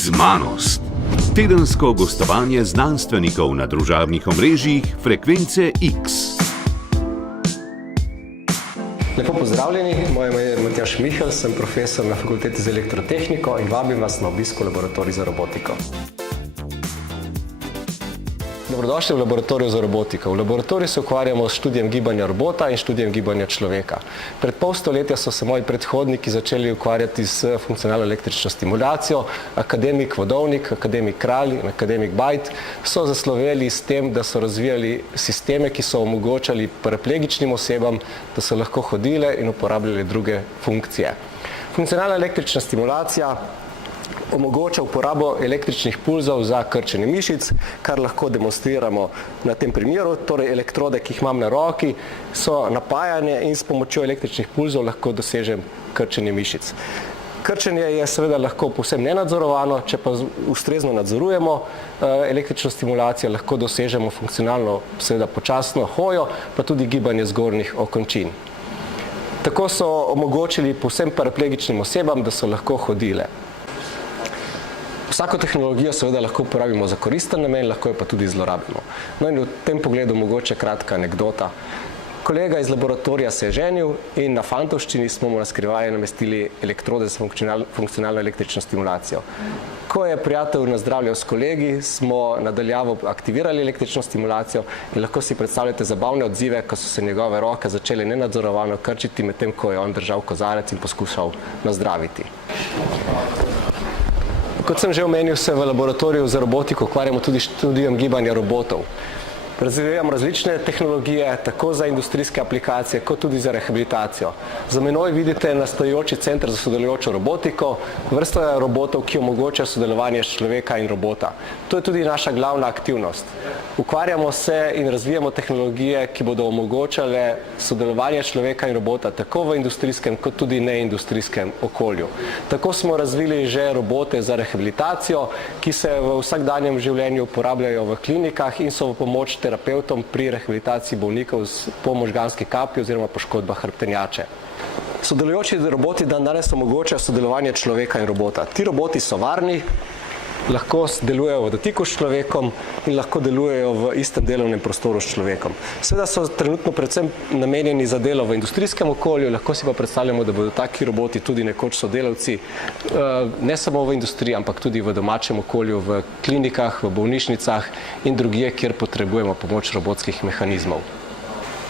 Znanost. Tedensko gostovanje znanstvenikov na družabnih omrežjih Frekvence X. Lepo pozdravljeni, moje ime je Matjaž Mihelj, sem profesor na Fakulteti za elektrotehniko in vabim vas na obisk v laboratorij za robotiko. Dobrodošli v laboratoriju za robotiko. V laboratoriju se ukvarjamo s študijem gibanja robota in študijem gibanja človeka. Pred pol stoletja so se moji predhodniki začeli ukvarjati s funkcionalno električno stimulacijo. Akademik Vodovnik, akademik Kralj in akademik Bajt so zasloveli s tem, da so razvijali sisteme, ki so omogočali paraplegičnim osebam, da so lahko hodile in uporabljali druge funkcije. Funkcionalna električna stimulacija omogoča uporabo električnih pulzov za krčenje mišic, kar lahko demonstriramo na tem primeru. Torej, elektrode, ki jih imam na roki, so napajane in s pomočjo električnih pulzov lahko dosežem krčenje mišic. Krčenje je seveda lahko povsem nenadzorovano, če pa ustrezno nadzorujemo električno stimulacijo, lahko dosežemo funkcionalno, seveda počasno hojo, pa tudi gibanje zgornjih okončin. Tako so omogočili povsem paraplegičnim osebam, da so lahko hodile. Vsako tehnologijo seveda lahko uporabimo za koristen namen, lahko jo pa tudi zlorabimo. No in v tem pogledu mogoče kratka anekdota. Kolega iz laboratorija se je ženil in na fantovščini smo mu na skrivaj namestili elektrode za funkcionalno električno stimulacijo. Ko je prijatelj nazdravljal s kolegi, smo nadaljavo aktivirali električno stimulacijo in lahko si predstavljate zabavne odzive, ko so se njegove roke začele nenadzorovano krčiti, medtem ko je on držal kozarec in poskušal nazdraviti. Kot sem že omenil, se v laboratoriju za robotiko ukvarjamo tudi s študijem gibanja robotov. Razvijamo različne tehnologije, tako za industrijske aplikacije, kot tudi za rehabilitacijo. Za menoj vidite nastajajoči center za sodelujočo robotiko, vrsta robotov, ki omogoča sodelovanje človeka in robota. To je tudi naša glavna aktivnost. Ukvarjamo se in razvijamo tehnologije, ki bodo omogočale sodelovanje človeka in robota tako v industrijskem, kot tudi neindustrijskem okolju. Tako smo razvili že robote za rehabilitacijo, ki se v vsakdanjem življenju uporabljajo v klinikah in so v pomoč terapevtom pri rehabilitaciji bolnikov po možganski kapi oziroma poškodbah hrbtenjače. Sodelujoči roboti danes omogočajo sodelovanje človeka in robota. Ti roboti so varni, lahko delujejo v dotiku s človekom in lahko delujejo v istem delovnem prostoru s človekom. Seveda so trenutno predvsem namenjeni za delo v industrijskem okolju, lahko si pa predstavljamo, da bodo taki roboti tudi nekoč sodelavci ne samo v industriji, ampak tudi v domačem okolju, v klinikah, v bolnišnicah in drugje, kjer potrebujemo pomoč robotskih mehanizmov.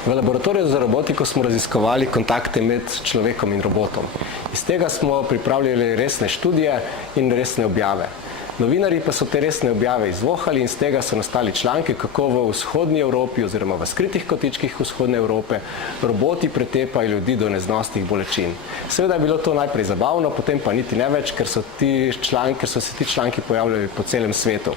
V laboratoriju za robotiko smo raziskovali kontakte med človekom in robotom. Iz tega smo pripravljali resne študije in resne objave. Novinarji pa so te resne objave izvohali in z tega so nastali članki, kako v vzhodni Evropi oziroma v skritih kotičkih vzhodne Evrope roboti pretepajo ljudi do neznosnih bolečin. Seveda je bilo to najprej zabavno, potem pa niti ne več, ker so se ti članki pojavljali po celem svetu.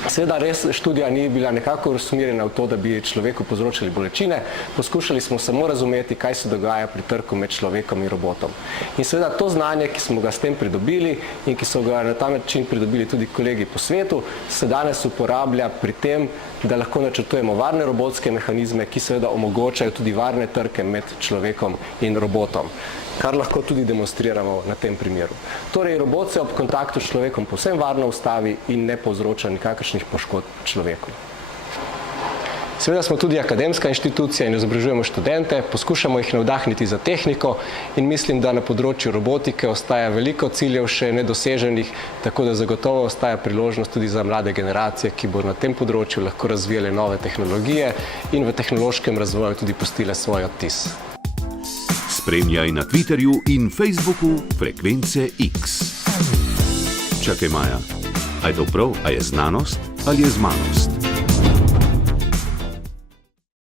Seveda res študija ni bila nekako usmerjena v to, da bi človeku povzročili bolečine, poskušali smo samo razumeti, kaj se dogaja pri trku med človekom in robotom. In seveda to znanje, ki smo ga s tem pridobili in ki so ga na ta način pridobili tudi kolegi po svetu, se danes uporablja pri tem, da lahko načrtujemo varne robotske mehanizme, ki seveda omogočajo tudi varne trke med človekom in robotom, kar lahko tudi demonstriramo na tem primeru. Torej, robot se ob kontaktu s človekom povsem varno ustavi in ne povzroča nikakršnih poškodb človeku. Seveda smo tudi akademska inštitucija in izobražujemo študente, poskušamo jih navdahniti za tehniko in mislim, da na področju robotike ostaja veliko ciljev še nedoseženih, tako da zagotovo ostaja priložnost tudi za mlade generacije, ki bodo na tem področju lahko razvijale nove tehnologije in v tehnološkem razvoju tudi pustile svoj odtis. Spremljaj na Twitterju in Facebooku Frekvence X. Čakaj, Maja, a je to prav, a je znanost ali je zmanost?